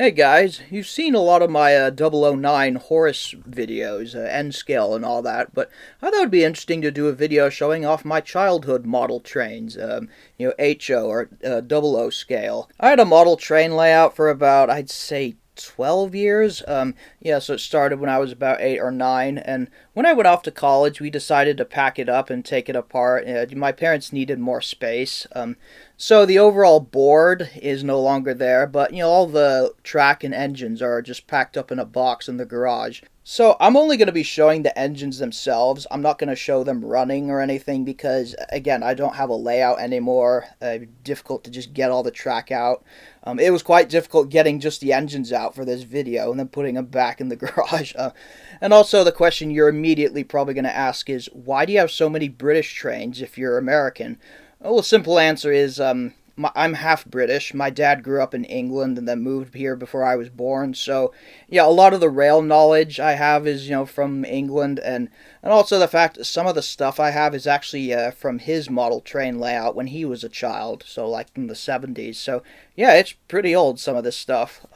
Hey guys, you've seen a lot of my 009 Horus videos, Nscale and all that, but I thought it would be interesting to do a video showing off my childhood model trains, HO or 00 scale. I had a model train layout for about, I'd say, 12 years. So it started when I was about 8 or 9, and when I went off to college, we decided to pack it up and take it apart. My parents needed more space, so the overall board is no longer there, but all the track and engines are just packed up in a box in the garage. So I'm only going to be showing the engines themselves. I'm not going to show them running or anything because, again, I don't have a layout anymore. Difficult to just get all the track out. It was quite difficult getting just the engines out for this video and then putting them back in the garage. And also the question you're immediately probably going to ask is, why do you have so many British trains if you're American? Well, the simple answer is I'm half British. My dad grew up in England and then moved here before I was born. So, yeah, a lot of the rail knowledge I have is, from England. And also the fact that some of the stuff I have is actually from his model train layout when he was a child. So, like in the 70s. So, yeah, it's pretty old, some of this stuff.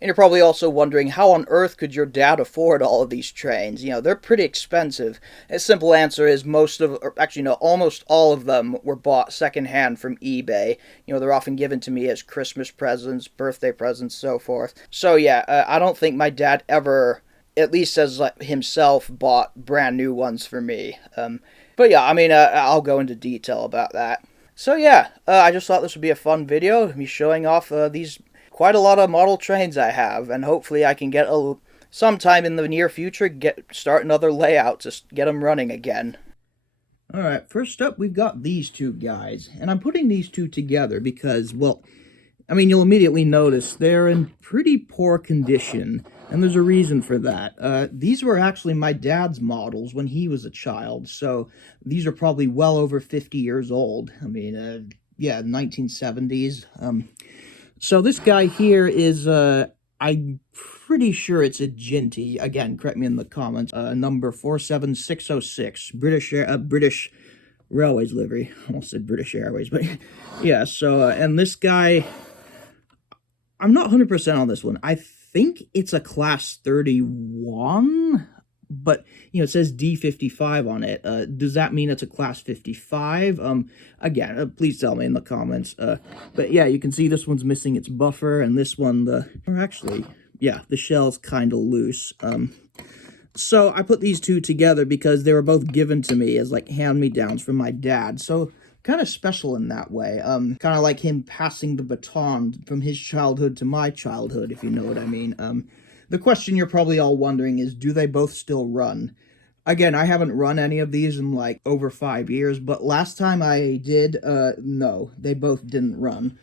And you're probably also wondering, how on earth could your dad afford all of these trains? They're pretty expensive. A simple answer is almost all of them were bought secondhand from eBay. They're often given to me as Christmas presents, birthday presents, so forth. So yeah, I don't think my dad ever, at least as himself, bought brand new ones for me. But yeah, I'll go into detail about that. So yeah, I just thought this would be a fun video, me showing off these quite a lot of model trains I have, and hopefully I can get sometime in the near future start another layout to get them running again. Alright, first up we've got these two guys, and I'm putting these two together because, well, you'll immediately notice they're in pretty poor condition, and there's a reason for that. These were actually my dad's models when he was a child, so these are probably well over 50 years old. 1970s. So this guy here is, I'm pretty sure it's a Ginty. Again, correct me in the comments. Number 47606, British Railways livery. I almost said British Airways, but yeah. So, and this guy, I'm not 100% on this one. I think it's a class 31, but it says D55 on it. Does that mean it's a class 55? Again, please tell me in the comments. But yeah, you can see this one's missing its buffer, and this one, the shell's kind of loose. So I put these two together because they were both given to me as like hand-me-downs from my dad. So kind of special in that way. Kind of like him passing the baton from his childhood to my childhood, if you know what I mean. The question you're probably all wondering is, do they both still run? Again, I haven't run any of these in like over 5 years, but last time I did, no, they both didn't run.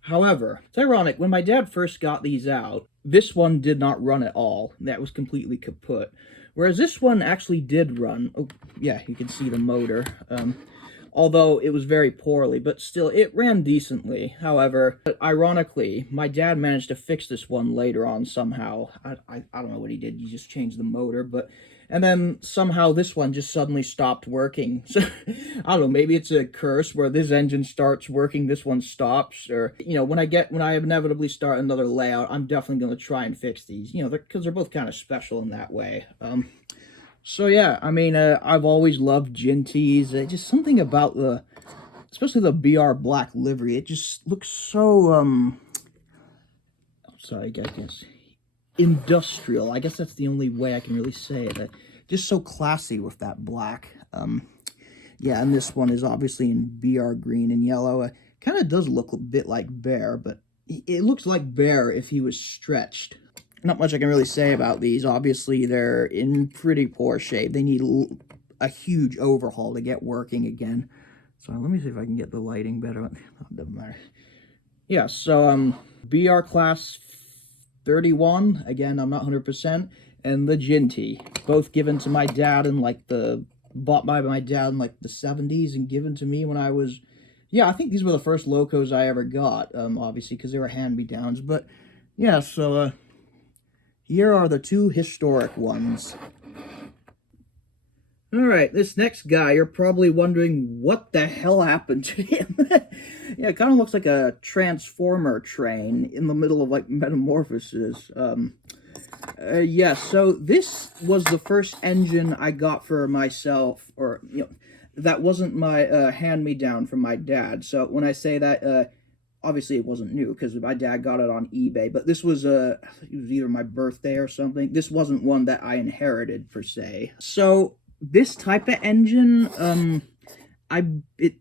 However, it's ironic, when my dad first got these out, this one did not run at all. That was completely kaput. Whereas this one actually did run. Oh, yeah, you can see the motor. Although it was very poorly, but still, it ran decently. However, ironically, my dad managed to fix this one later on somehow. I don't know what he did. He just changed the motor, and then somehow this one just suddenly stopped working. So, I don't know, maybe it's a curse where this engine starts working, this one stops, or, when I inevitably start another layout, I'm definitely going to try and fix these, because they're both kind of special in that way. So yeah, I've always loved Ginties. Just something about especially the BR black livery. It just looks so, sorry, I guess, industrial. I guess that's the only way I can really say it. Just so classy with that black. Yeah, and this one is obviously in BR green and yellow. Kind of does look a bit like Bear, but it looks like Bear if he was stretched. Not much I can really say about these. Obviously, they're in pretty poor shape. They need a huge overhaul to get working again. So let me see if I can get the lighting better. Oh, doesn't matter. Yeah, so BR class 31. Again, I'm not 100%. And the Ginty, both given to my dad in bought by my dad in like the 70s and given to me when I was, yeah, I think these were the first locos I ever got. Obviously, because they were hand-me-downs. But yeah, so here are the two historic ones. All right, this next guy, you're probably wondering what the hell happened to him. Yeah, it kind of looks like a transformer train in the middle of like metamorphosis. Yeah, so this was the first engine I got for myself, or that wasn't my hand-me-down from my dad. So when I say that, obviously it wasn't new because my dad got it on eBay, but this was it was either my birthday or something. This wasn't one that I inherited per se. So this type of engine, I it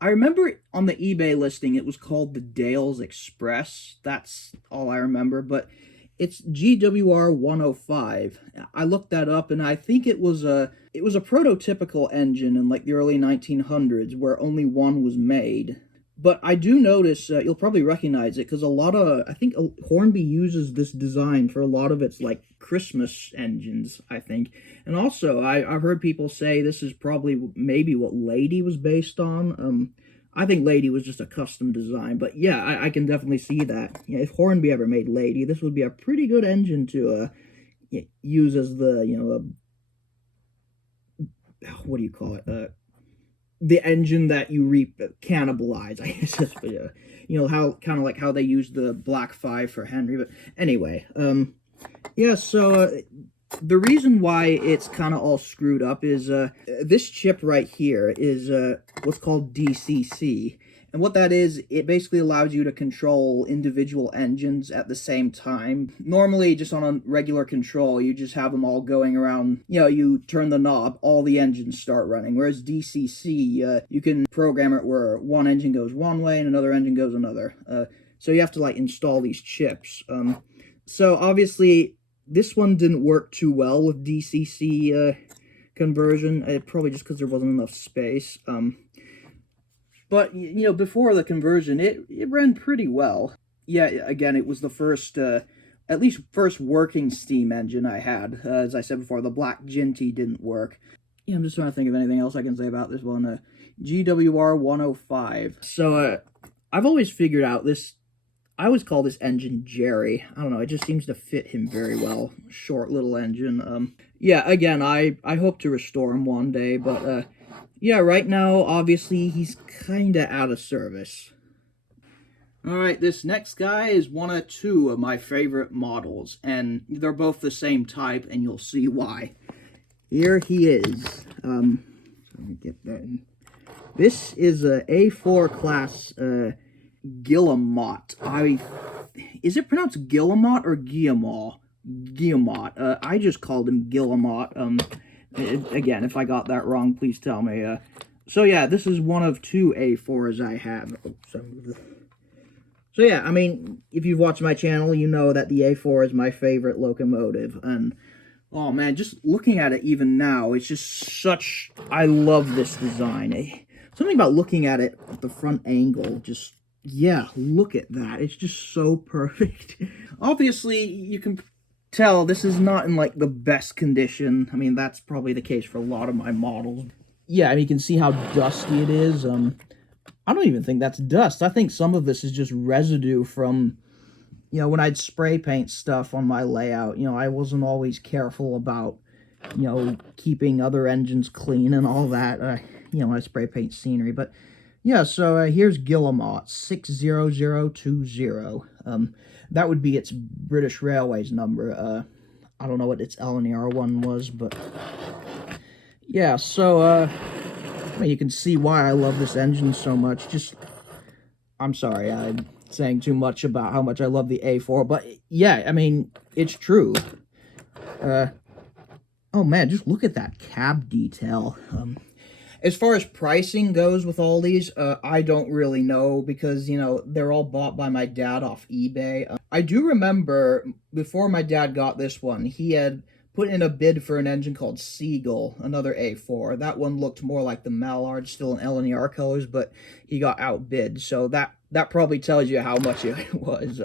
I remember on the eBay listing it was called the Dales Express. That's all I remember, but it's GWR 105. I looked that up, and I think it was a prototypical engine in like the early 1900s where only one was made. But I do notice, you'll probably recognize it, because a lot of, I think Hornby uses this design for a lot of its, like, Christmas engines, I think. And also, I've heard people say this is probably maybe what Lady was based on. I think Lady was just a custom design, but yeah, I can definitely see that. Yeah, if Hornby ever made Lady, this would be a pretty good engine to use as the, what do you call it? The engine that you cannibalize, I guess. How kind of like how they use the Black 5 for Henry. But anyway, yeah. So the reason why it's kind of all screwed up is this chip right here is what's called DCC. And what that is, it basically allows you to control individual engines at the same time. Normally, just on a regular control, you just have them all going around, you turn the knob, all the engines start running. Whereas DCC, you can program it where one engine goes one way and another engine goes another. So you have to, like, install these chips. So obviously, this one didn't work too well with DCC conversion, probably just because there wasn't enough space. But, before the conversion, it ran pretty well. Yeah, again, it was the first, at least first working steam engine I had. As I said before, the Black Ginty didn't work. Yeah, I'm just trying to think of anything else I can say about this one. GWR 105. So, I've always figured out this, I always call this engine Jerry. I don't know, it just seems to fit him very well. Short little engine. Yeah, again, I hope to restore him one day, but, yeah, right now, obviously, he's kinda out of service. Alright, this next guy is one of two of my favorite models, and they're both the same type, and you'll see why. Here he is. Let me get that in. This is a A4 class, Guillemot. Is it pronounced Guillemot or Guillemot? Guillemot. I just called him Guillemot. Again, if I got that wrong, please tell me. So yeah, this is one of two A4s I have. So yeah, I mean, if you've watched my channel, you know that the A4 is my favorite locomotive. And, oh man, just looking at it even now, it's just such, I love this design. Something about looking at it at the front angle, just, yeah, look at that. It's just so perfect. Obviously, you can tell this is not in like the best condition. I mean, that's probably the case for a lot of my models. Yeah, I mean, you can see how dusty it is. I don't even think that's dust. I think some of this is just residue from, when I'd spray paint stuff on my layout. I wasn't always careful about, keeping other engines clean and all that, when I spray paint scenery. But yeah, so here's Guillemot 60020. That would be its British Railways number. I don't know what its LNR one was, but yeah, so you can see why I love this engine so much. I'm sorry, I'm saying too much about how much I love the A4, but yeah, I mean, it's true. Oh man, just look at that cab detail. As far as pricing goes with all these, I don't really know because, they're all bought by my dad off eBay. I do remember before my dad got this one, he had put in a bid for an engine called Seagull, another A4. That one looked more like the Mallard, still in LNR colors, but he got outbid. So that probably tells you how much it was.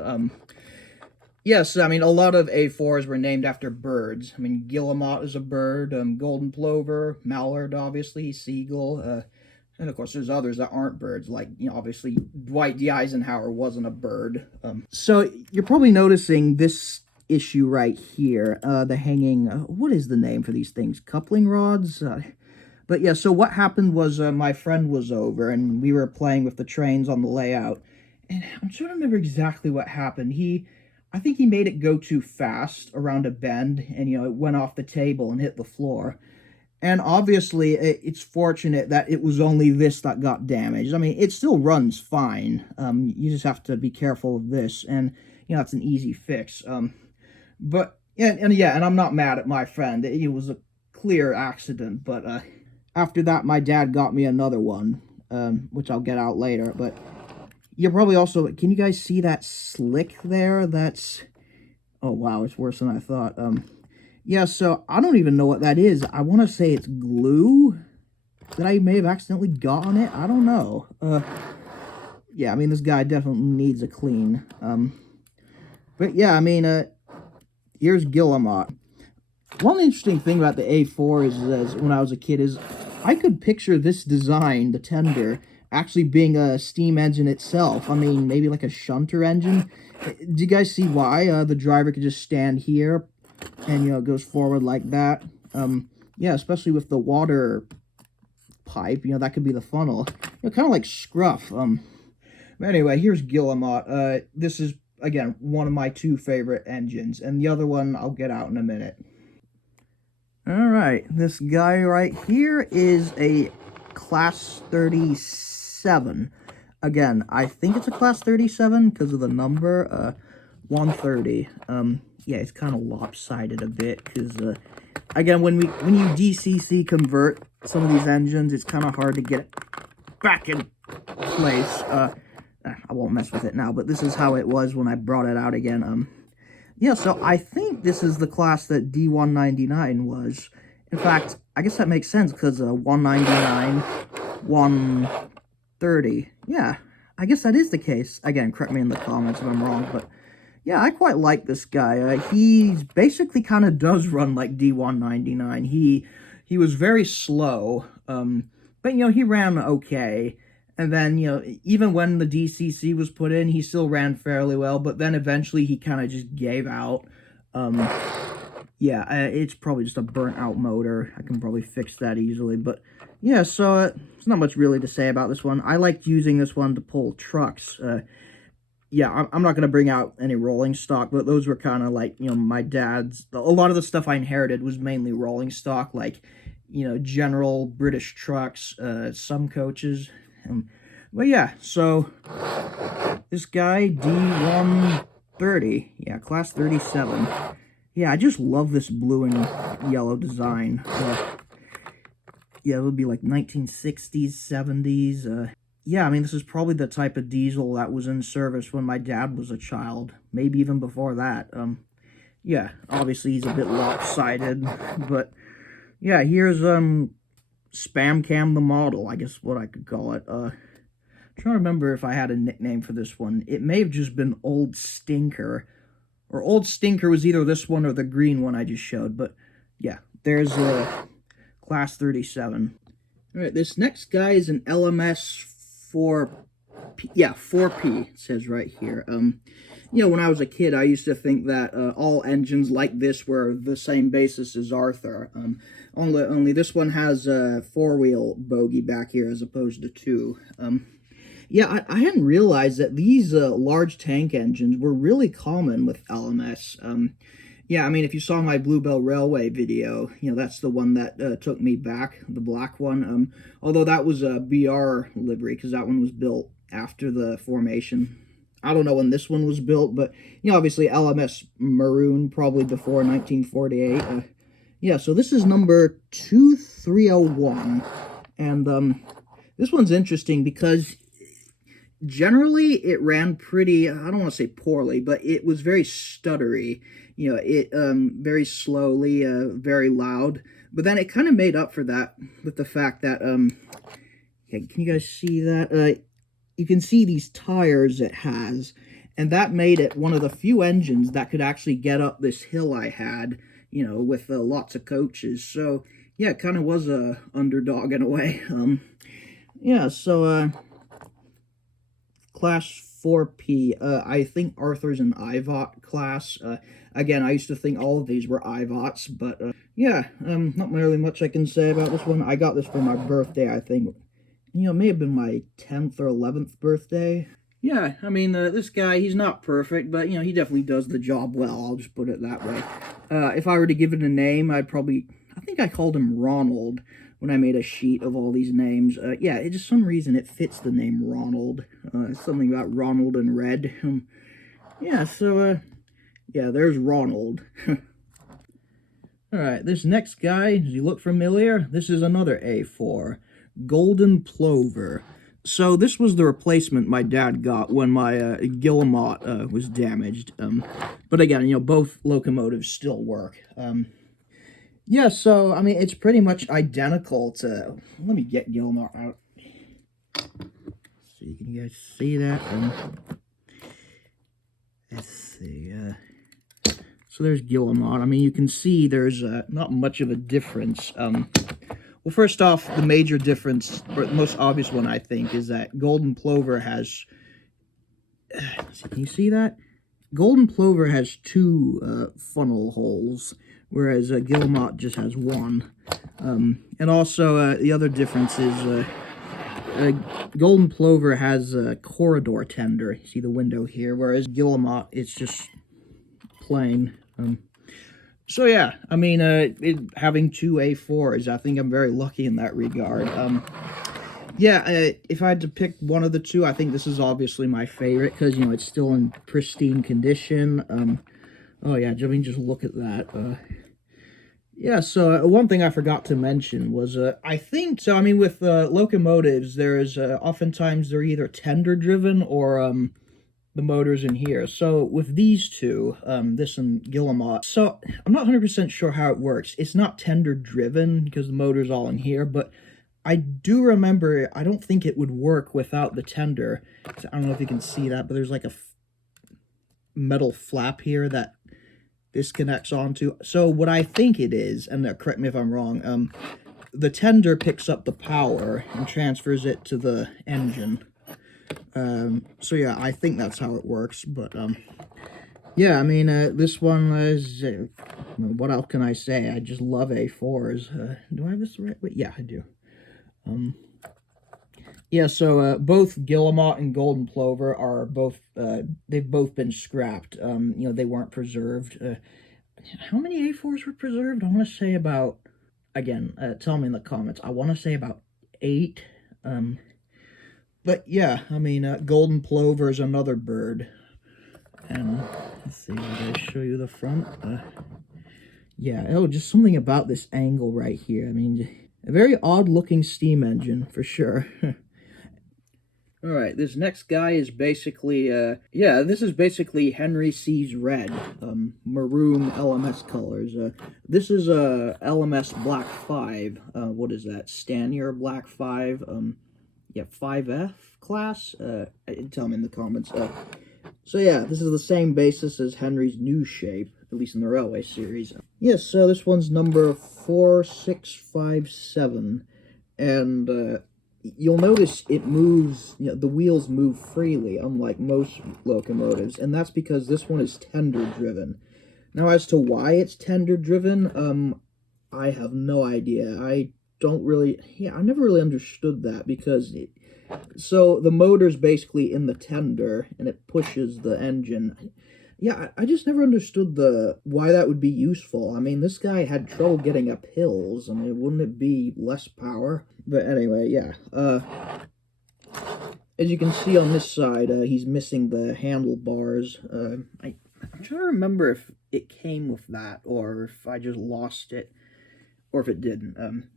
Yes, I mean, a lot of A4s were named after birds. I mean, Guillemot is a bird, golden plover, mallard, obviously, seagull, and of course there's others that aren't birds, like, obviously Dwight D. Eisenhower wasn't a bird. So you're probably noticing this issue right here, the hanging, what is the name for these things? Coupling rods? But yeah, so what happened was my friend was over and we were playing with the trains on the layout. And I'm trying to remember exactly what happened. I think he made it go too fast around a bend and, it went off the table and hit the floor. And obviously, it's fortunate that it was only this that got damaged. I mean, it still runs fine. You just have to be careful of this, and it's an easy fix. But and I'm not mad at my friend. It was a clear accident. But after that, my dad got me another one, which I'll get out later. But you're probably also, can you guys see that slick there? Oh wow, it's worse than I thought. Yeah, so I don't even know what that is. I want to say it's glue that I may have accidentally got on it. I don't know. Yeah, I mean, this guy definitely needs a clean. But yeah, I mean, here's Guillemot. One interesting thing about the A4 is when I was a kid is I could picture this design, the tender, actually being a steam engine itself. I mean, maybe like a shunter engine. Do you guys see why? The driver could just stand here and, it goes forward like that. Yeah, especially with the water pipe, that could be the funnel. Kind of like Scruff. But anyway, here's Guillemot. This is, again, one of my two favorite engines, and the other one I'll get out in a minute. Alright, this guy right here is a Class 37. Again, I think it's a Class 37 because of the number, 130. Yeah, it's kind of lopsided a bit because, again, when you DCC convert some of these engines, it's kind of hard to get it back in place. I won't mess with it now, but this is how it was when I brought it out again. Yeah, so I think this is the class that D199 was. In fact, I guess that makes sense because 199, 130. Yeah, I guess that is the case. Again, correct me in the comments if I'm wrong, but yeah, I quite like this guy. He's basically kind of does run like D199. He was very slow, but he ran okay. And then, even when the DCC was put in, he still ran fairly well, but then eventually he kind of just gave out. Yeah, it's probably just a burnt-out motor. I can probably fix that easily, but yeah, so there's not much really to say about this one. I liked using this one to pull trucks. Yeah, I'm not going to bring out any rolling stock, but those were kind of like, my dad's. A lot of the stuff I inherited was mainly rolling stock, like, general British trucks, some coaches. But yeah, so this guy, D130, yeah, Class 37. Yeah, I just love this blue and yellow design. Yeah, it would be like 1960s, 70s. Yeah, I mean, this is probably the type of diesel that was in service when my dad was a child, maybe even before that. Yeah, obviously he's a bit lopsided, but yeah, here's Spam Cam the model, I guess what I could call it. I'm trying to remember if I had a nickname for this one. It may have just been Old Stinker, or Old Stinker was either this one or the green one I just showed, but yeah, there's a Class 37. Alright, this next guy is an LMS 4P, yeah, 4P, it says right here. When I was a kid, I used to think that all engines like this were the same basis as Arthur. Only this one has a four-wheel bogie back here as opposed to two. Yeah, I hadn't realized that these large tank engines were really common with LMS. Yeah, I mean, if you saw my Bluebell Railway video, that's the one that took me back, the black one. Although that was a BR livery, because that one was built after the formation. I don't know when this one was built, but, obviously LMS Maroon, probably before 1948. Yeah, so this is number 2301, and this one's interesting because generally it ran pretty, I don't want to say poorly, but it was very stuttery. It very slowly, very loud, but then it kind of made up for that with the fact that, yeah, can you guys see that? You can see these tires it has, and that made it one of the few engines that could actually get up this hill I had, with lots of coaches. So, yeah, it kind of was a underdog in a way. Yeah, so, Class 4P, I think Arthur's an IVOT class. Again, I used to think all of these were IVOTs, but, yeah, not really much I can say about this one. I got this for my birthday, I think. You know, it may have been my 10th or 11th birthday. Yeah, I mean, this guy, he's not perfect, but, you know, he definitely does the job well. I'll just put it that way. If I were to give it a name, I think I called him Ronald when I made a sheet of all these names. Yeah, it just some reason it fits the name Ronald. Something about Ronald and Red. Yeah, so, yeah, there's Ronald. Alright, this next guy, does he look familiar? This is another A4. Golden Plover. So this was the replacement my dad got when my Guillemot was damaged. But again, you know, both locomotives still work. Yeah, so, I mean, it's pretty much identical to... Let me get Guillemot out. So can you guys see that? Let's see, so there's Guillemot. I mean, you can see there's not much of a difference. Well, first off, the major difference, or the most obvious one, I think, is that Golden Plover has... Can you see that? Golden Plover has two funnel holes, whereas Guillemot just has one. And also, the other difference is Golden Plover has a corridor tender. You see the window here, whereas Guillemot, it's just plain. So yeah, I mean, having two A4s, I think I'm very lucky in that regard. Yeah, if I had to pick one of the two, I think this is obviously my favorite, because, you know, it's still in pristine condition. Oh yeah, I mean, just look at that. Yeah, so one thing I forgot to mention was, I think, so I mean, with locomotives, there is, oftentimes they're either tender-driven or, the motors in here. So with these two, this and Guillemot, so I'm not 100% sure how it works. It's not tender driven because the motor's all in here, but I do remember, I don't think it would work without the tender. So I don't know if you can see that, but there's like a metal flap here that this connects onto. So what I think it is, and correct me if I'm wrong, the tender picks up the power and transfers it to the engine. So yeah, I think that's how it works, but, yeah, I mean, this one is, what else can I say? I just love A4s. Do I have this the right way? Yeah, I do. Yeah, so, both Guillemot and Golden Plover are both, they've both been scrapped. You know, they weren't preserved. How many A4s were preserved? I want to say about, again, tell me in the comments, I want to say about 8, but yeah, I mean, Golden Plover is another bird. And let's see, did I show you the front? Yeah, oh, just something about this angle right here. I mean, a very odd-looking steam engine, for sure. Alright, this next guy is basically, yeah, this is basically Henry C's Red, maroon LMS colors. This is a LMS Black 5, what is that, Stanier Black 5, yeah, 5F class? Tell me in the comments. So yeah, this is the same basis as Henry's new shape, at least in the Railway series. Yes, so this one's number 4657, and you'll notice it moves, you know, the wheels move freely, unlike most locomotives, and that's because this one is tender-driven. Now, as to why it's tender-driven, I have no idea. I never really understood that, because so the motor's basically in the tender, and it pushes the engine. Yeah, I just never understood why that would be useful. I mean, this guy had trouble getting up hills. I mean, wouldn't it be less power? But anyway, yeah. As you can see on this side, he's missing the handlebars. I'm trying to remember if it came with that, or if I just lost it, or if it didn't.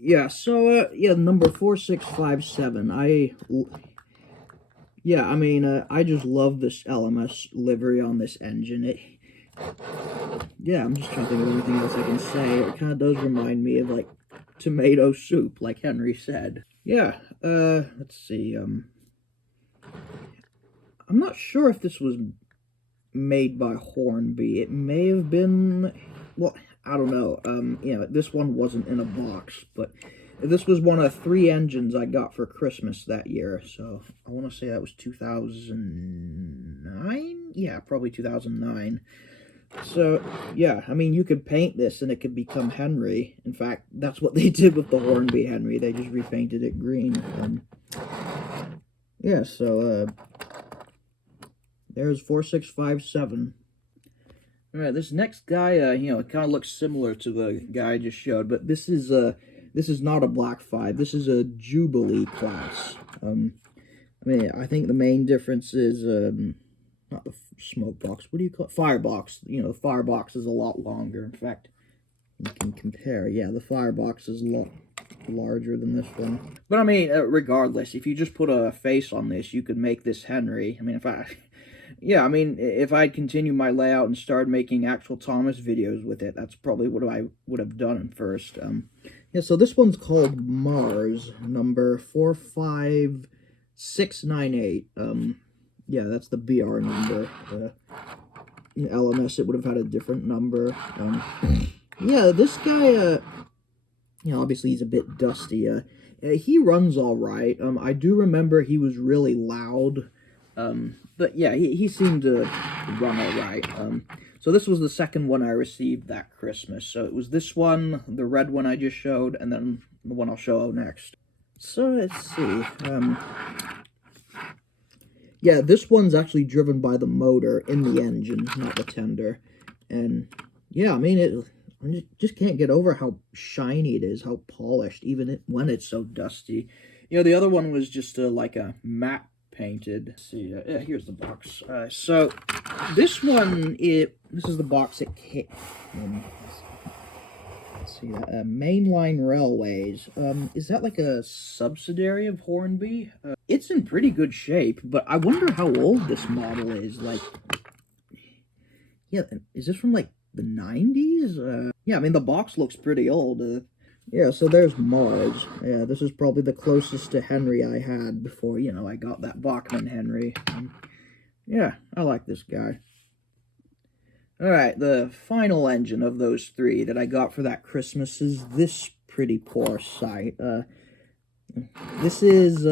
Yeah, so, yeah, number 4657, yeah, I mean, I just love this LMS livery on this engine. Yeah, I'm just trying to think of anything else I can say. It kind of does remind me of, like, tomato soup, like Henry said. Yeah, let's see, I'm not sure if this was made by Hornby. It may have been, well, I don't know. You know, this one wasn't in a box, but this was one of 3 engines I got for Christmas that year, so I want to say that was 2009? Yeah, probably 2009. So, yeah, I mean, you could paint this and it could become Henry. In fact, that's what they did with the Hornby Henry. They just repainted it green. Yeah, so, there's 4657. Alright, this next guy, it kind of looks similar to the guy I just showed, but this is not a Black 5. This is a Jubilee class. I mean, I think the main difference is, not the smoke box, what do you call it? Firebox. You know, the firebox is a lot longer. In fact, you can compare. Yeah, the firebox is a lot larger than this one. But I mean, regardless, if you just put a face on this, you could make this Henry. I mean, if I'd continue my layout and started making actual Thomas videos with it, that's probably what I would have done first. Yeah, so this one's called Mars, number 45698. Yeah, that's the BR number. In LMS, it would have had a different number. Yeah, this guy, obviously he's a bit dusty. He runs all right. I do remember he was really loud. But yeah, he seemed to run all right. So this was the second one I received that Christmas. So it was this one, the red one I just showed, and then the one I'll show next. So let's see. Yeah, this one's actually driven by the motor in the engine, not the tender. And yeah, I mean, I just can't get over how shiny it is, how polished, even when it's so dusty. You know, the other one was just like a matte painted. Let's see, yeah, here's the box. So this one, this is the box it came. Let's see, Mainline Railways. Is that like a subsidiary of Hornby? It's in pretty good shape, but I wonder how old this model is. Like, yeah, is this from like the 90s? Yeah, I mean, the box looks pretty old. Yeah, so there's Mars. Yeah, this is probably the closest to Henry I had before, I got that Bachmann Henry. Yeah, I like this guy. Alright, the final engine of those three that I got for that Christmas is this pretty poor sight. This is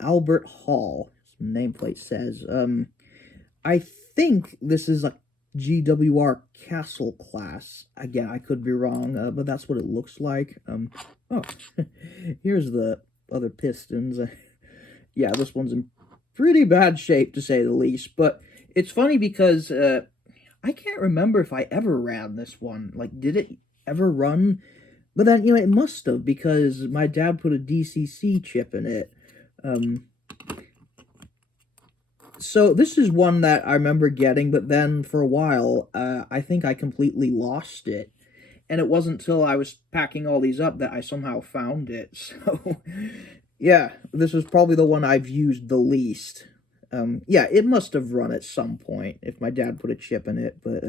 Albert Hall, some nameplate says. I think this is a GWR Castle class. Again, I could be wrong, but that's what it looks like. Oh, here's the other pistons. Yeah, this one's in pretty bad shape, to say the least, but it's funny because I can't remember if I ever ran this one. Like, did it ever run? But then, it must have, because my dad put a DCC chip in it. So this is one that I remember getting, but then for a while, I think I completely lost it. And it wasn't until I was packing all these up that I somehow found it. So, yeah, this was probably the one I've used the least. Yeah, it must have run at some point if my dad put a chip in it, but,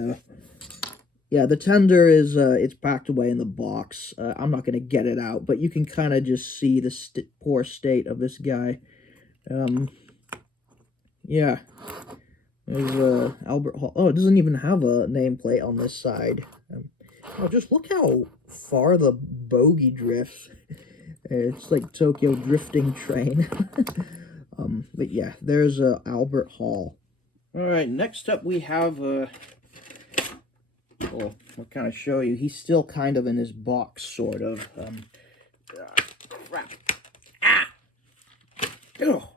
yeah, the tender is, it's packed away in the box. I'm not going to get it out, but you can kind of just see the poor state of this guy. Yeah, there's, Albert Hall. Oh, it doesn't even have a nameplate on this side. Oh, just look how far the bogie drifts. It's like Tokyo drifting train. But yeah, there's Albert Hall. Alright, next up we have, I'll kind of show you. He's still kind of in his box, sort of. Crap. Ah! Oh!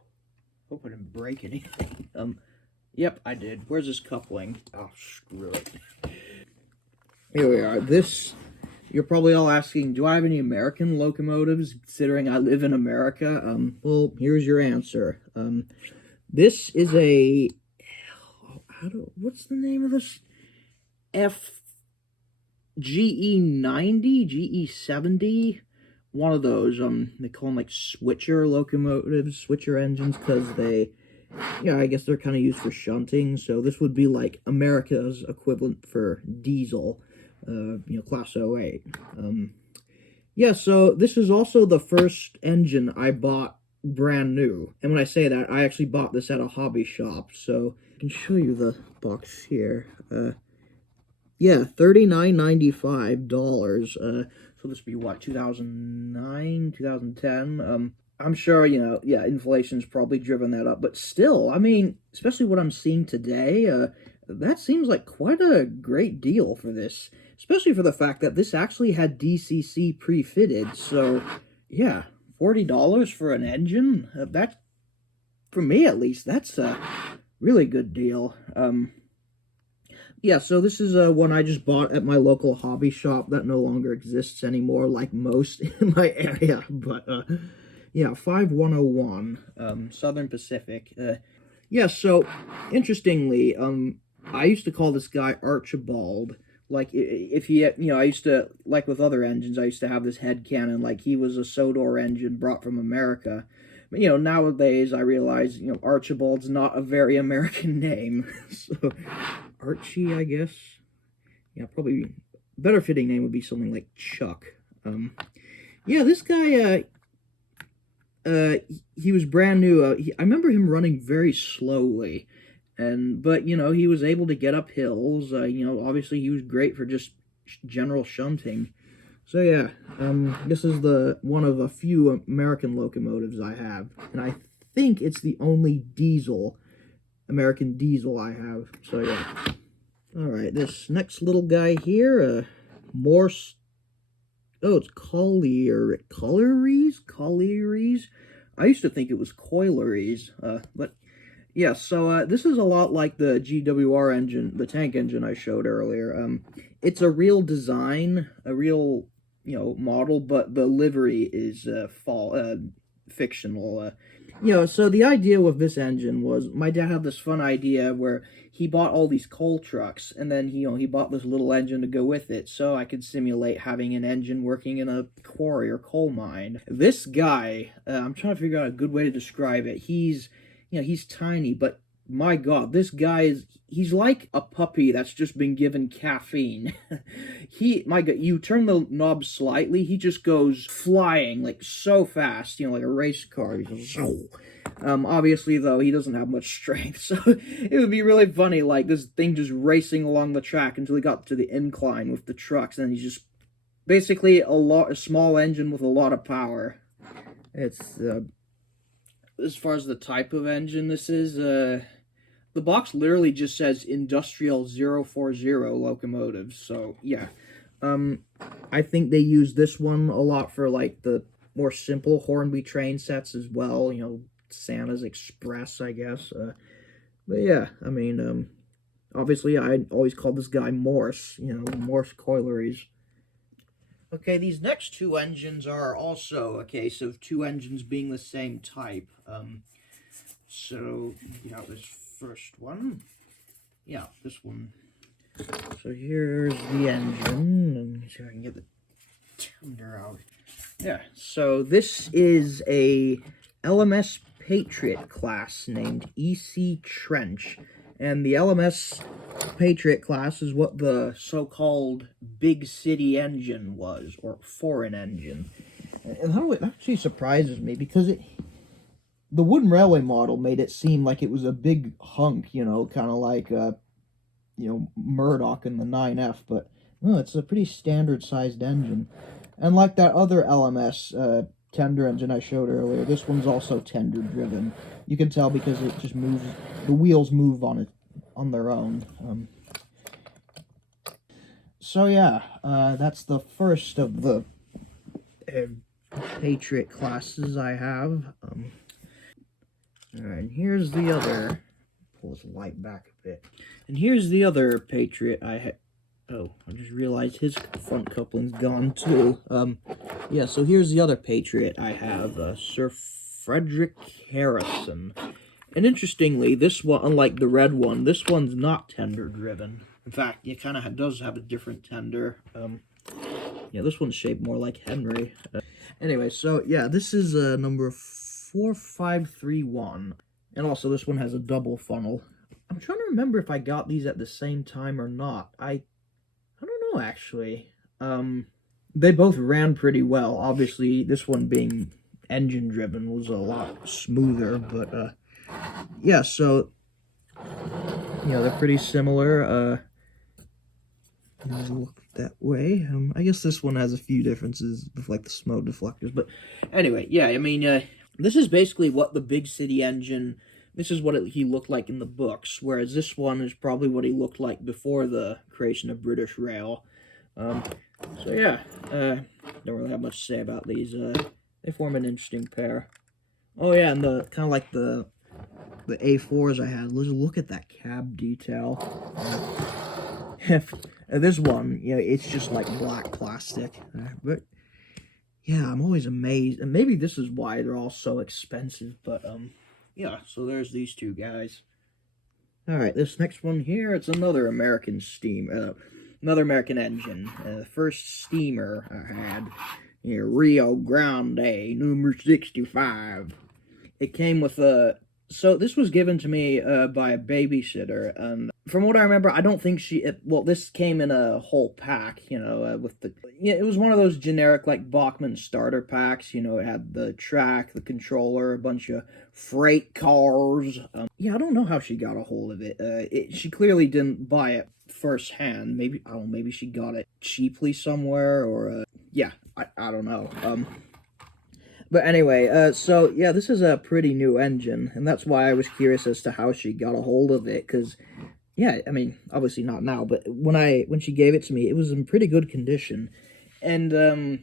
Hope I didn't break anything. Yep, I did. Where's his coupling? Oh, screw it. Here we are. You're probably all asking, do I have any American locomotives, considering I live in America? Well, here's your answer. This is a... what's the name of this? GE90? GE70? One of those, they call them, like, switcher locomotives, switcher engines, because they... Yeah, I guess they're kind of used for shunting, so this would be, like, America's equivalent for diesel. Class 08. Yeah, so this is also the first engine I bought brand new. And when I say that, I actually bought this at a hobby shop. So I can show you the box here. Yeah, $39.95. So this would be what, 2009, 2010? I'm sure, yeah, inflation's probably driven that up. But still, I mean, especially what I'm seeing today, That seems like quite a great deal for this, especially for the fact that this actually had DCC pre-fitted. So, yeah, $40 for an engine. That, for me at least, that's a really good deal. Yeah, so this is one I just bought at my local hobby shop that no longer exists anymore, like most in my area. But yeah, 5101, Southern Pacific. Yeah, so interestingly, I used to call this guy Archibald. Like, if he, I used to, like with other engines, I used to have this head canon, like he was a Sodor engine brought from America. But, nowadays I realize, Archibald's not a very American name. So, Archie, I guess. Yeah, probably better fitting name would be something like Chuck. Yeah, this guy, he was brand new. I remember him running very slowly, but he was able to get up hills. Obviously he was great for just general shunting. So yeah, this is one of a few American locomotives I have, and I think it's the only American diesel I have. So yeah. All right, this next little guy here, Morse. Oh, it's collieries. I used to think it was coileries, but yeah. So this is a lot like the GWR engine, the tank engine I showed earlier. It's a real design, a real model, but the livery is fictional. So the idea with this engine was my dad had this fun idea where he bought all these coal trucks, and then he bought this little engine to go with it, so I could simulate having an engine working in a quarry or coal mine. This guy, I'm trying to figure out a good way to describe it. He's tiny, but my God, this guy he's like a puppy that's just been given caffeine. My God, you turn the knob slightly, he just goes flying, like, so fast, like a race car. Obviously, though, he doesn't have much strength, so it would be really funny, like, this thing just racing along the track until he got to the incline with the trucks, and he's just basically a small engine with a lot of power. It's, as far as the type of engine this is, the box literally just says Industrial 040 locomotives, so yeah. I think they use this one a lot for, like, the more simple Hornby train sets as well, Santa's Express, I guess. But yeah, I mean, obviously I always called this guy Morse, Morse Coileries. Okay, these next two engines are also a case of two engines being the same type. So, this first one. Yeah, this one. So here's the engine, and see if I can get the tender out. Yeah, so this is a LMS Patriot class named EC Trench, and the LMS Patriot class is what the so-called big city engine was, or foreign engine. And how it actually surprises me, because the wooden railway model made it seem like it was a big hunk, kind of like Murdoch in the 9F, but no, it's a pretty standard-sized engine. And like that other LMS tender engine I showed earlier, this one's also tender-driven. You can tell because it just moves, the wheels move on their own. So yeah, that's the first of the Patriot classes I have. Alright, and here's the other. Pull this light back a bit. And here's the other Patriot I have. Oh, I just realized his front coupling's gone too. Yeah, so here's the other Patriot I have, Sir Frederick Harrison. And interestingly, this one, unlike the red one, this one's not tender-driven. In fact, it kind of does have a different tender. Yeah, this one's shaped more like Henry. Anyway, so yeah, this is number 4531. And also, this one has a double funnel. I'm trying to remember if I got these at the same time or not. I don't know, actually. They both ran pretty well. Obviously, this one being engine-driven was a lot smoother, but, yeah, so, they're pretty similar. Look that way. I guess this one has a few differences with, like, the smoke deflectors, but anyway, yeah, I mean, this is basically what the big city engine this is what he looked like in the books, whereas this one is probably what he looked like before the creation of British Rail. So yeah, don't really have much to say about these. They form an interesting pair. Oh yeah, and the kind of like the A4s I had. Let's look at that cab detail. This one, you know, it's just like black plastic. But yeah, I'm always amazed, and maybe this is why they're all so expensive. But yeah. So there's these two guys. All right, this next one here, it's another American another American engine. The first steamer I had, here, Rio Grande, number 65. It came with a. So this was given to me by a babysitter, and from what I remember, I don't think well, this came in a whole pack, you know, with the. Yeah, it was one of those generic like Bachmann starter packs. You know, it had the track, the controller, a bunch of freight cars. Yeah, I don't know how she got a hold of it. She clearly didn't buy it firsthand. Maybe I don't know. Maybe she got it cheaply somewhere, or yeah, I don't know. But anyway, so yeah, this is a pretty new engine, and that's why I was curious as to how she got a hold of it, because, yeah, I mean, obviously not now, but when she gave it to me, it was in pretty good condition, and,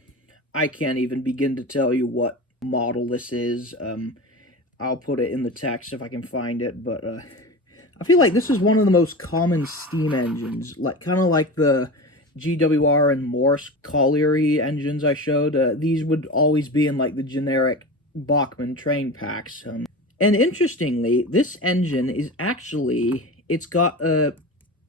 I can't even begin to tell you what model this is. I'll put it in the text if I can find it, but, I feel like this is one of the most common steam engines, like, kind of like the GWR and Morse Coiler engines I showed. These would always be in like the generic Bachmann train packs. And interestingly, this engine is actually, it's got a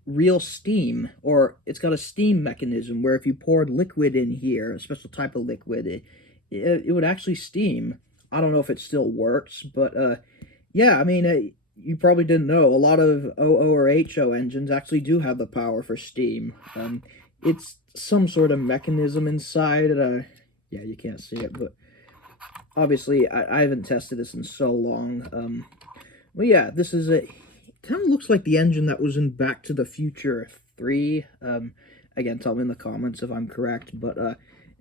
real steam, or it's got a steam mechanism where if you poured liquid in here, a special type of liquid, it would actually steam. I don't know if it still works, but yeah, I mean, you probably didn't know, a lot of OO or HO engines actually do have the power for steam. It's some sort of mechanism inside. Yeah, you can't see it, but obviously I haven't tested this in so long. Well, yeah, this is it. Kind of looks like the engine that was in Back to the Future 3. Again, tell me in the comments if I'm correct, but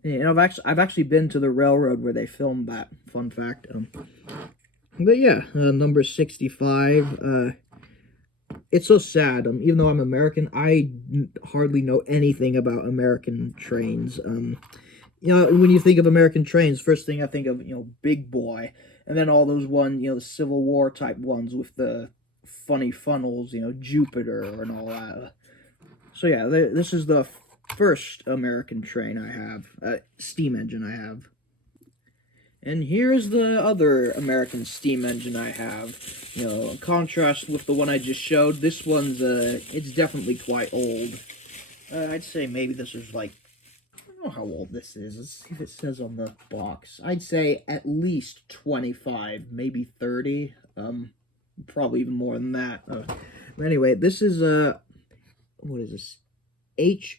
you know, I've actually been to the railroad where they filmed that. Fun fact. But yeah, number 65. It's so sad. Even though I'm American, I hardly know anything about American trains. You know, when you think of American trains, first thing I think of, you know, Big Boy, and then all those you know, the Civil War type ones with the funny funnels, you know, Jupiter and all that. So yeah, this is the first American train I have, steam engine I have. And here's the other American steam engine I have. You know, in contrast with the one I just showed, this one's, it's definitely quite old. I'd say maybe this is like, I don't know how old this is. Let's see if it says on the box. I'd say at least 25, maybe 30. Probably even more than that. But anyway, this is, what is this?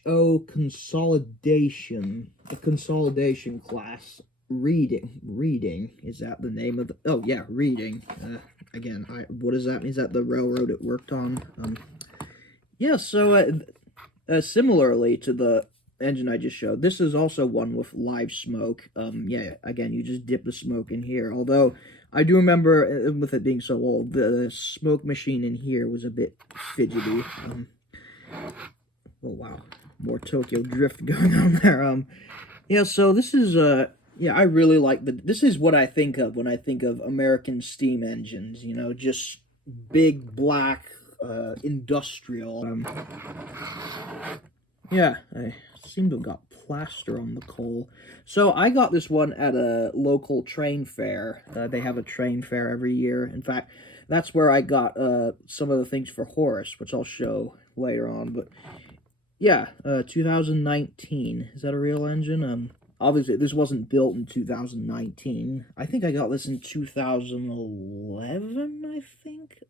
HO Consolidation. The Consolidation class. Reading, is that the name of the, oh yeah, Reading, again, what does that mean? Is that the railroad it worked on? Yeah, so, similarly to the engine I just showed, this is also one with live smoke. Yeah, again, you just dip the smoke in here, although I do remember, with it being so old, the smoke machine in here was a bit fidgety. Oh wow, more Tokyo Drift going on there. Yeah, so this is, yeah, I really like this is what I think of when I think of American steam engines, you know, just big, black, industrial. Yeah, I seem to have got plaster on the coal. So I got this one at a local train fair. They have a train fair every year. In fact, that's where I got some of the things for Horace, which I'll show later on. But yeah, 2019. Is that a real engine? Obviously, this wasn't built in 2019. I think I got this in 2011, I think.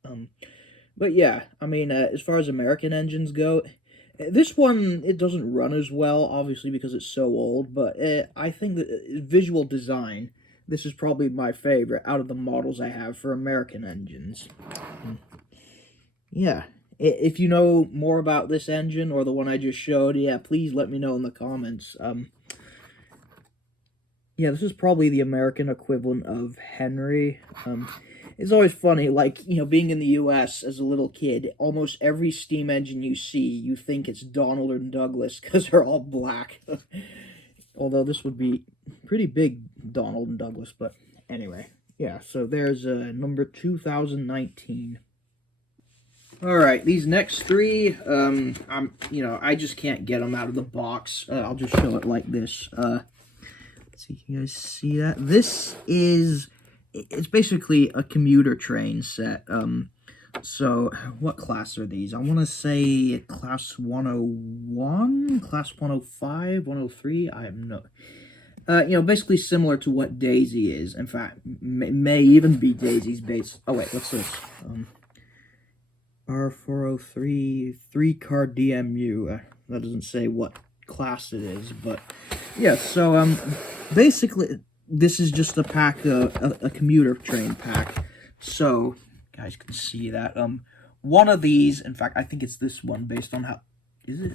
But yeah, I mean, as far as American engines go, this one, it doesn't run as well, obviously, because it's so old, but I think that visual design, this is probably my favorite out of the models I have for American engines. Yeah. If you know more about this engine or the one I just showed, yeah, please let me know in the comments. Yeah, this is probably the American equivalent of Henry. it's always funny, like, being in the U.S. as a little kid, almost every steam engine you see, you think it's Donald and Douglas, because they're all black. Although this would be pretty big Donald and Douglas, but anyway. Yeah, so there's number 2019. Alright, these next three, I just can't get them out of the box. I'll just show it like this. Let's see, can you guys see that? It's basically a commuter train set. So, what class are these? I want to say class 101, class 105, 103, I have no... basically similar to what Daisy is. In fact, may even be Daisy's base. Oh, wait, what's this? R403, 3-car DMU. That doesn't say what class it is, but... Yeah, so, basically, this is just a pack, a commuter train pack. So, guys can see that. One of these, in fact, I think it's this one, based on how... Is it?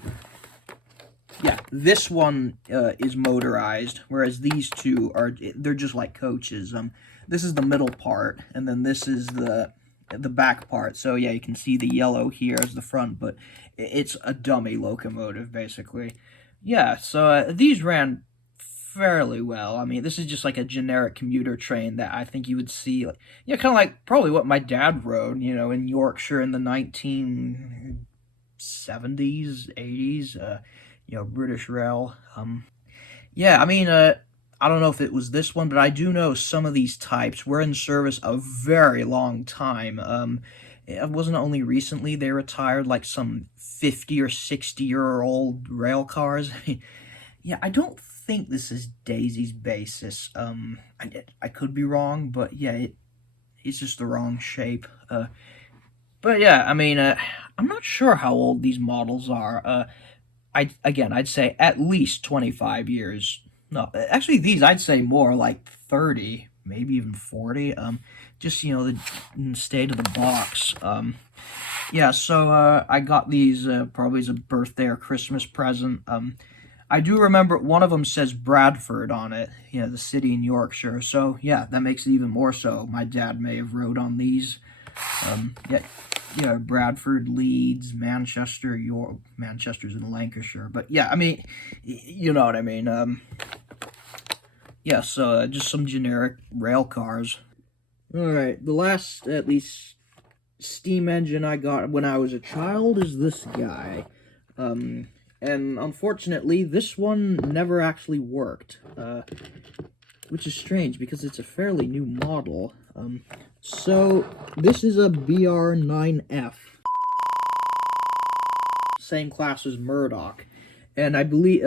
Yeah, this one is motorized, whereas these two they're just like coaches. This is the middle part, and then this is the back part. So yeah, you can see the yellow here as the front, but it's a dummy locomotive, basically. Yeah, so these ran fairly well. I mean, this is just like a generic commuter train that I think you would see, like, kind of like probably what my dad rode, in Yorkshire in the 1970s, 80s, British Rail. Yeah, I mean, I don't know if it was this one, but I do know some of these types were in service a very long time. It wasn't only recently they retired, like some 50 or 60-year-old rail cars. Yeah, I don't think this is Daisy's basis. I could be wrong, but yeah, it's just the wrong shape. But yeah, I mean, I'm not sure how old these models are. I'd say at least 25 years. No, actually, these I'd say more, like 30, maybe even 40. Just, the state of the box. Yeah, so I got these probably as a birthday or Christmas present. I do remember one of them says Bradford on it, the city in Yorkshire. So yeah, that makes it even more so. My dad may have rode on these. Bradford, Leeds, Manchester, York. Manchester's in Lancashire, but yeah, I mean, you know what I mean. Yeah, so just some generic rail cars. All right, the last, at least, steam engine I got when I was a child is this guy. And unfortunately, this one never actually worked, which is strange because it's a fairly new model. So, this is a BR9F. Same class as Murdoch. And I believe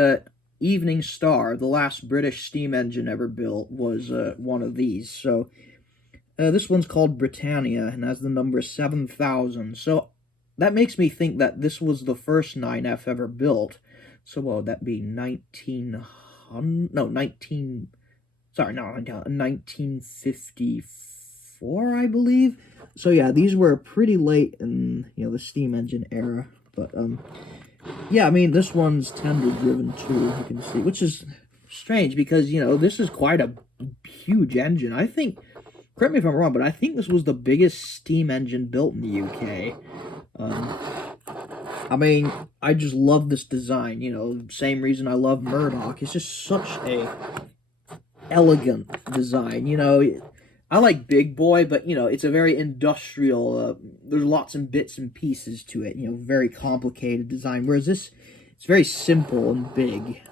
Evening Star, the last British steam engine ever built, was one of these. So, this one's called Britannia and has the number 7000. So, that makes me think that this was the first 9F ever built. So, what would that be? 1954, I believe. So yeah, these were pretty late in, the steam engine era. But, yeah, I mean, this one's tender driven too, you can see, which is strange because, this is quite a huge engine. I think, correct me if I'm wrong, but I think this was the biggest steam engine built in the UK. I mean, I just love this design, same reason I love Murdoch. It's just such a elegant design, I like Big Boy, but, it's a very industrial, there's lots of bits and pieces to it, very complicated design, whereas this, it's very simple and big.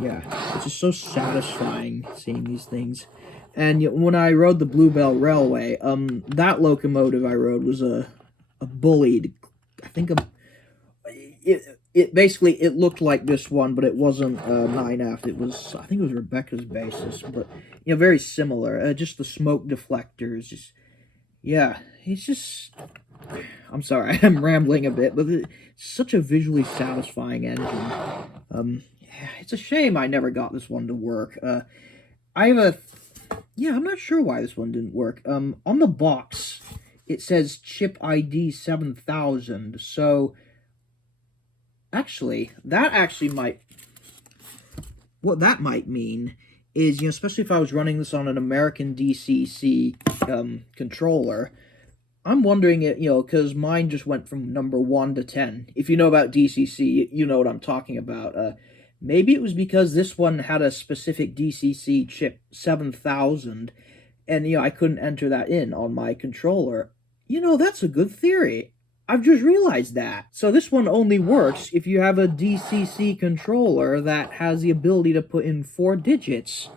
Yeah, it's just so satisfying seeing these things. And when I rode the Bluebell Railway, that locomotive I rode was a bullied, I think it basically, it looked like this one, but it wasn't 9F. It was, I think it was Rebecca's basis, but, very similar. Just the smoke deflectors, just, yeah, it's just, I'm sorry, I'm rambling a bit, but it's such a visually satisfying engine. It's a shame I never got this one to work. I have I'm not sure why this one didn't work. On the box, it says chip ID 7000, so actually, what that might mean is, especially if I was running this on an American DCC controller, I'm wondering it, because mine just went from number 1 to 10. If you know about DCC, you know what I'm talking about. Maybe it was because this one had a specific DCC chip 7000, and, I couldn't enter that in on my controller. That's a good theory. I've just realized that. So this one only works if you have a DCC controller that has the ability to put in 4 digits.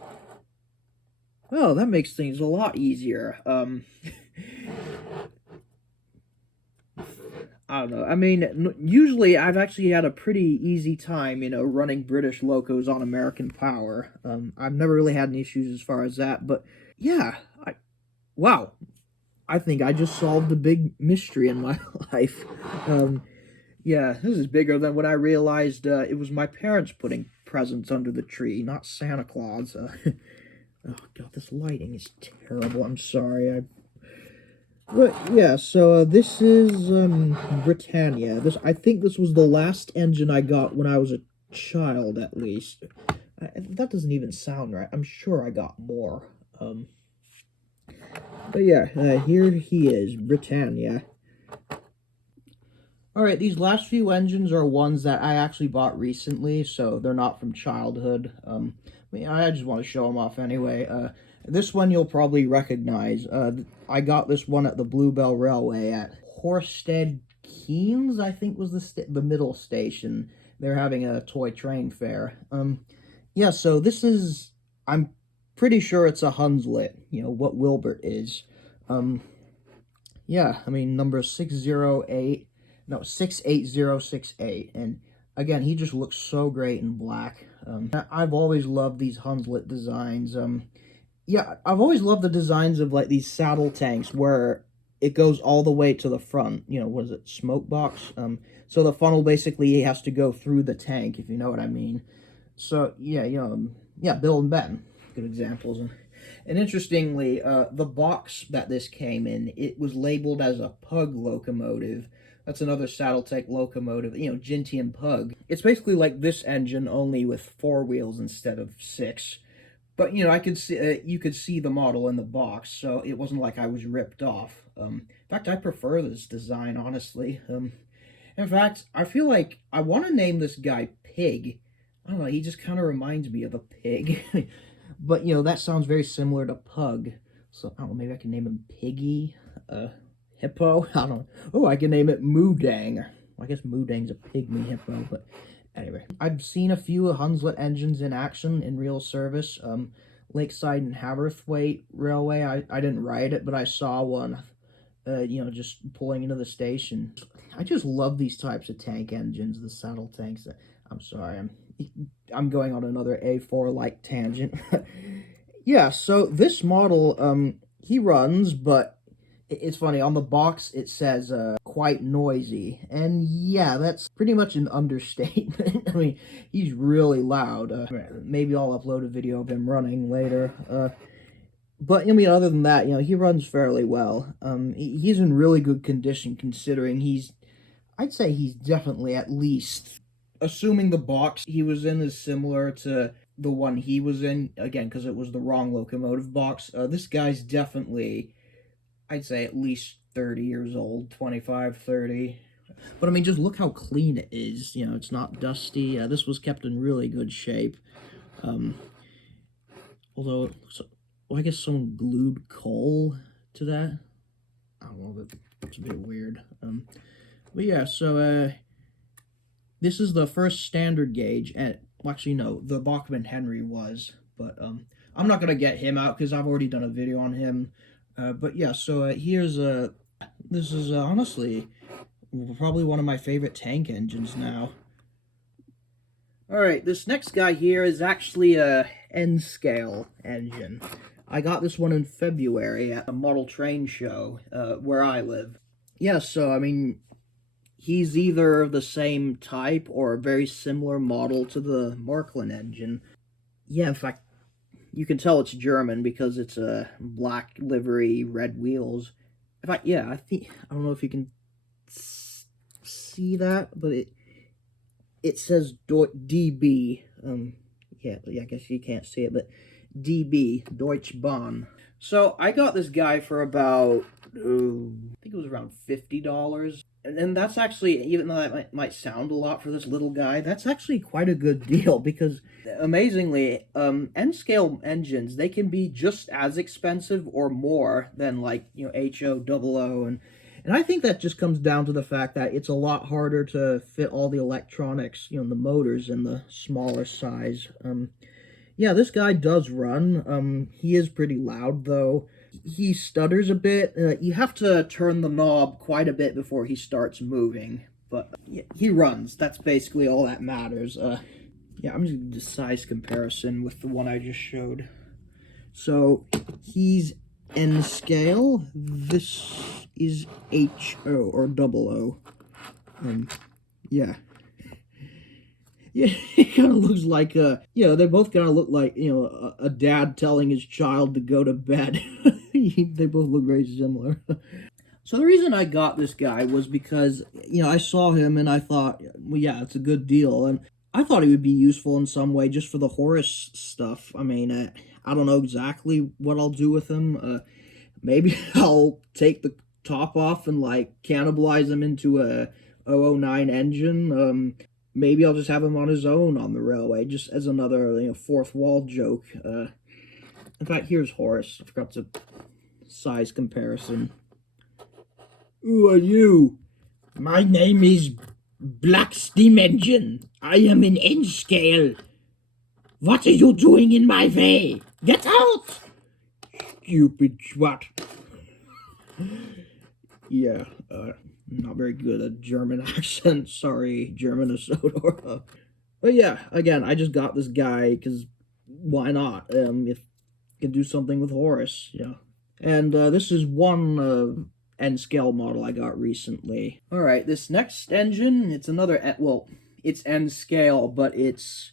Well, that makes things a lot easier. I don't know. I mean, usually I've actually had a pretty easy time, running British locos on American power. I've never really had any issues as far as that, but yeah, wow. I think I just solved a big mystery in my life. Yeah, this is bigger than when I realized it was my parents putting presents under the tree, not Santa Claus. Oh, God, this lighting is terrible. I'm sorry. But, yeah, so this is Britannia. I think this was the last engine I got when I was a child, at least. That doesn't even sound right. I'm sure I got more. But yeah, here he is, Britannia. Alright, these last few engines are ones that I actually bought recently, so they're not from childhood. I just want to show them off anyway. This one you'll probably recognize. I got this one at the Bluebell Railway at Horsted Keynes, I think was the middle station. They're having a toy train fair. Yeah, so this is... I'm pretty sure it's a Hunslet, what Wilbert is. Yeah, I mean, number 68068, and again, he just looks so great in black. I've always loved these Hunslet designs. Yeah, I've always loved the designs of, like, these saddle tanks where it goes all the way to the front, what is it, smoke box? So the funnel basically has to go through the tank, if you know what I mean. So, yeah, yeah, Bill and Ben, good examples. And interestingly, the box that this came in, it was labeled as a Pug locomotive. That's another saddle tank locomotive, Gentian Pug. It's basically like this engine, only with 4 wheels instead of 6. But, I could see, you could see the model in the box, so it wasn't like I was ripped off. In fact, I prefer this design, honestly. In fact, I feel like I want to name this guy Pig. I don't know, he just kind of reminds me of a pig. But, that sounds very similar to Pug. So, I don't know, maybe I can name him Piggy, Hippo, I don't know. Oh, I can name it Moodang. Well, I guess Moodang's a pygmy hippo, but anyway. I've seen a few Hunslet engines in action in real service. Lakeside and Haverthwaite Railway, I didn't ride it, but I saw one, just pulling into the station. I just love these types of tank engines, the saddle tanks. I'm sorry, I'm going on another A4-like tangent. Yeah, so this model, he runs, but it's funny, on the box it says, quite noisy, and yeah, that's pretty much an understatement. I mean, he's really loud. Maybe I'll upload a video of him running later. But, I mean, other than that, he runs fairly well. He's in really good condition, considering I'd say he's definitely at least... Assuming the box he was in is similar to the one he was in, again, because it was the wrong locomotive box, this guy's definitely, I'd say, at least 30 years old, 25, 30. But, I mean, just look how clean it is. It's not dusty. This was kept in really good shape. Although, I guess someone glued coal to that. I don't know, that's a bit weird. But, yeah, so, this is the first standard gauge, and, well, actually, no, the Bachmann Henry was, but, I'm not gonna get him out, because I've already done a video on him, but yeah, so, here's, this is, honestly, probably one of my favorite tank engines now. Alright, this next guy here is actually a Nscale engine. I got this one in February at a model train show, where I live. Yeah, so, I mean... He's either the same type or a very similar model to the Marklin engine. Yeah, in fact, you can tell it's German because it's a black livery, red wheels. In fact, yeah, I don't know if you can see that, but it says DB. Yeah, I guess you can't see it, but DB, Deutsche Bahn. So I got this guy for about, I think it was around $50. And that's actually, even though that might sound a lot for this little guy, that's actually quite a good deal because, amazingly, Nscale engines, they can be just as expensive or more than, like, HO00. And I think that just comes down to the fact that it's a lot harder to fit all the electronics, the motors in the smaller size. Yeah, this guy does run. He is pretty loud, though. He stutters a bit. You have to turn the knob quite a bit before he starts moving. But yeah, he runs. That's basically all that matters. Yeah, I'm just going to do size comparison with the one I just showed. So, he's Nscale. This is HO, or double O. Yeah. Yeah, it kind of looks like, they both kind of look like, a dad telling his child to go to bed. They both look very similar. So the reason I got this guy was because, I saw him and I thought, well, yeah, it's a good deal. And I thought he would be useful in some way just for the Horus stuff. I mean, I don't know exactly what I'll do with him. Maybe I'll take the top off and, like, cannibalize him into a 009 engine. Maybe I'll just have him on his own on the railway, just as another, fourth wall joke. In fact, here's Horus. I forgot to size comparison. Who are you? My name is Black Steam Engine. I am in Nscale. What are you doing in my way? Get out! Stupid twat. Yeah, not very good at German accent. Sorry, German Asodor. But yeah, again, I just got this guy because why not? If you can do something with Horus, yeah. And this is one Nscale model I got recently. All right, this next engine, it's another, well, it's Nscale, but it's,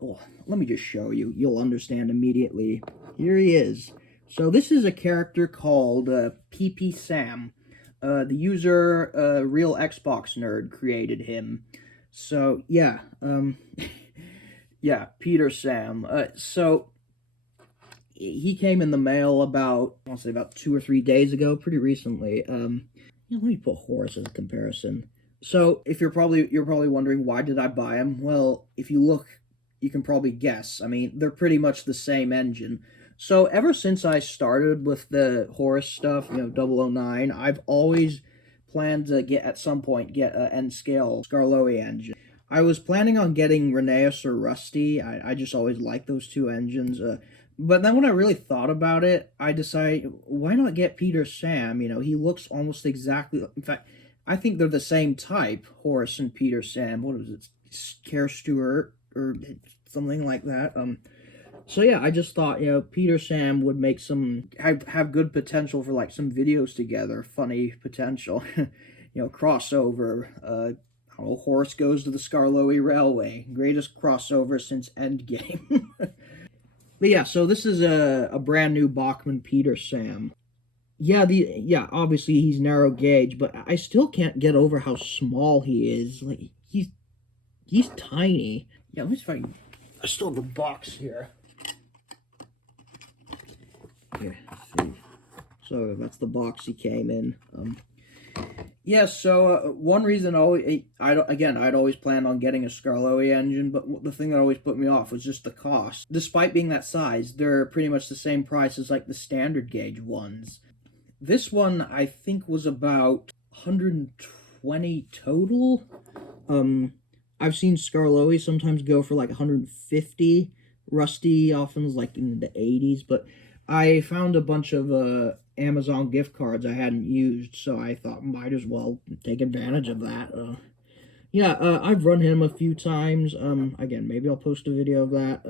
well, let me just show you. You'll understand immediately. Here he is. So this is a character called PP Sam. The user, Real Xbox Nerd, created him. So, yeah, yeah, Peter Sam. So, he came in the mail about, I want to say about 2 or 3 days ago, pretty recently. Let me put Horus as a comparison. So, if you're probably wondering, why did I buy him? Well, if you look, you can probably guess. I mean, they're pretty much the same engine. So ever since I started with the Horus stuff, 009, I've always planned to at some point get an Nscale Skarloey engine. I was planning on getting Rheneas or Rusty. I just always liked those two engines. But then when I really thought about it, I decided, why not get Peter Sam? He looks almost exactly, in fact, I think they're the same type, Horus and Peter Sam. What was it? Care Stewart or something like that. So yeah, I just thought, Peter Sam would make have good potential for, like, some videos together, funny potential, crossover. I don't know, Horus goes to the Skarloey Railway, greatest crossover since Endgame. But yeah, so this is a brand new Bachmann Peter Sam. Yeah, obviously he's narrow gauge, but I still can't get over how small he is. Like, he's tiny. Yeah, let me see if I still have the box here. Here, see. So that's the box he came in. Yeah, so one reason I'd always planned on getting a Skarloey engine, but the thing that always put me off was just the cost. Despite being that size, they're pretty much the same price as, like, the standard gauge ones. This one, I think, was about 120 total. I've seen Skarloey sometimes go for, like, 150. Rusty often is, like, in the 80s, but I found a bunch of Amazon gift cards I hadn't used, so I thought might as well take advantage of that. I've run him a few times. Again, maybe I'll post a video of that.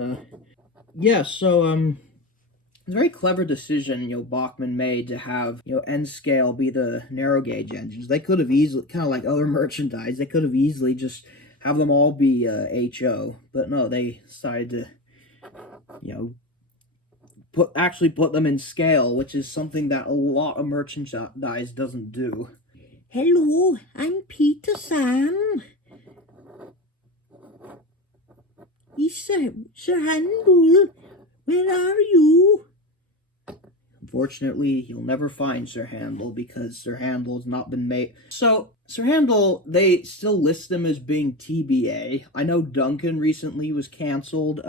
So it's a very clever decision, Bachmann made to have, Nscale be the narrow gauge engines. They could have easily, kind of like other merchandise, they could have easily just have them all be HO, but no, they decided to, put them in scale, which is something that a lot of merchandise doesn't do. Hello, I'm Peter Sam. Is Sir Handel Where are you? Unfortunately, you'll never find Sir Handel because Sir Handel's not been made. So, Sir Handel, they still list them as being TBA. I know Duncan recently was canceled.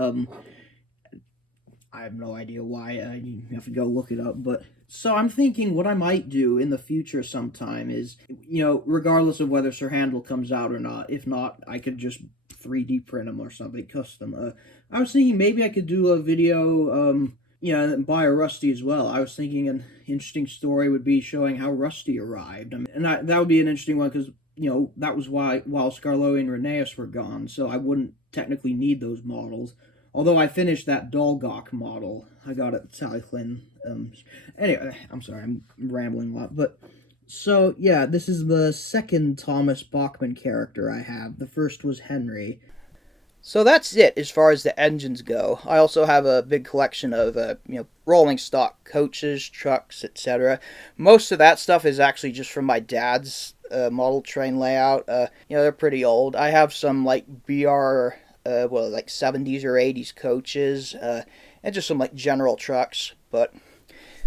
I have no idea why. You have to go look it up. But so I'm thinking what I might do in the future sometime is, regardless of whether Sir Handel comes out or not. If not, I could just 3D print them or something custom. I was thinking maybe I could do a video. And buy a Rusty as well. I was thinking an interesting story would be showing how Rusty arrived. That would be an interesting one because that was while Scarloey and Rheneas were gone, so I wouldn't technically need those models. Although I finished that Dalgok model. I got it at Sally Flynn. Anyway, I'm sorry, I'm rambling a lot. But, so, yeah, this is the second Thomas Bachmann character I have. The first was Henry. So that's it as far as the engines go. I also have a big collection of, rolling stock coaches, trucks, etc. Most of that stuff is actually just from my dad's model train layout. They're pretty old. I have some, BR... 70s or 80s coaches, and just some general trucks. But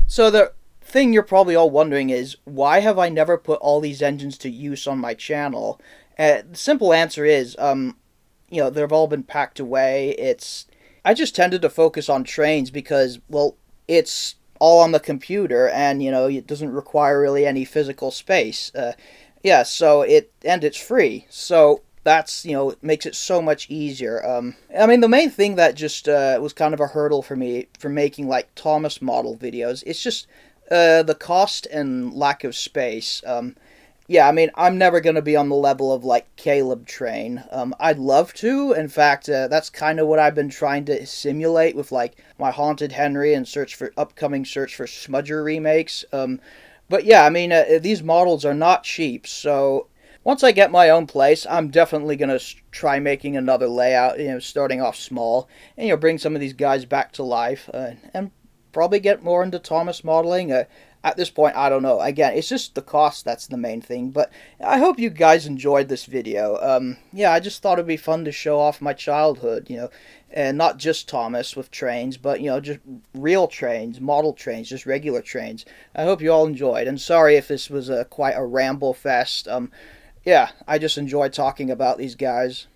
so the thing you're probably all wondering is, why have I never put all these engines to use on my channel? The simple answer is, they've all been packed away. I just tended to focus on trains because, it's all on the computer, and it doesn't require really any physical space. So it's free. So that's, it makes it so much easier. The main thing that just was kind of a hurdle for me for making Thomas model videos, it's just the cost and lack of space. I'm never going to be on the level of Caleb Train. I'd love to. In fact, that's kind of what I've been trying to simulate with my Haunted Henry and upcoming search for Smudger remakes. These models are not cheap, so once I get my own place, I'm definitely going to try making another layout, starting off small, and, bring some of these guys back to life, and probably get more into Thomas modeling. At this point, I don't know. Again, it's just the cost that's the main thing, but I hope you guys enjoyed this video. I just thought it'd be fun to show off my childhood, and not just Thomas with trains, but, just real trains, model trains, just regular trains. I hope you all enjoyed, and sorry if this was quite a ramble fest. I just enjoy talking about these guys.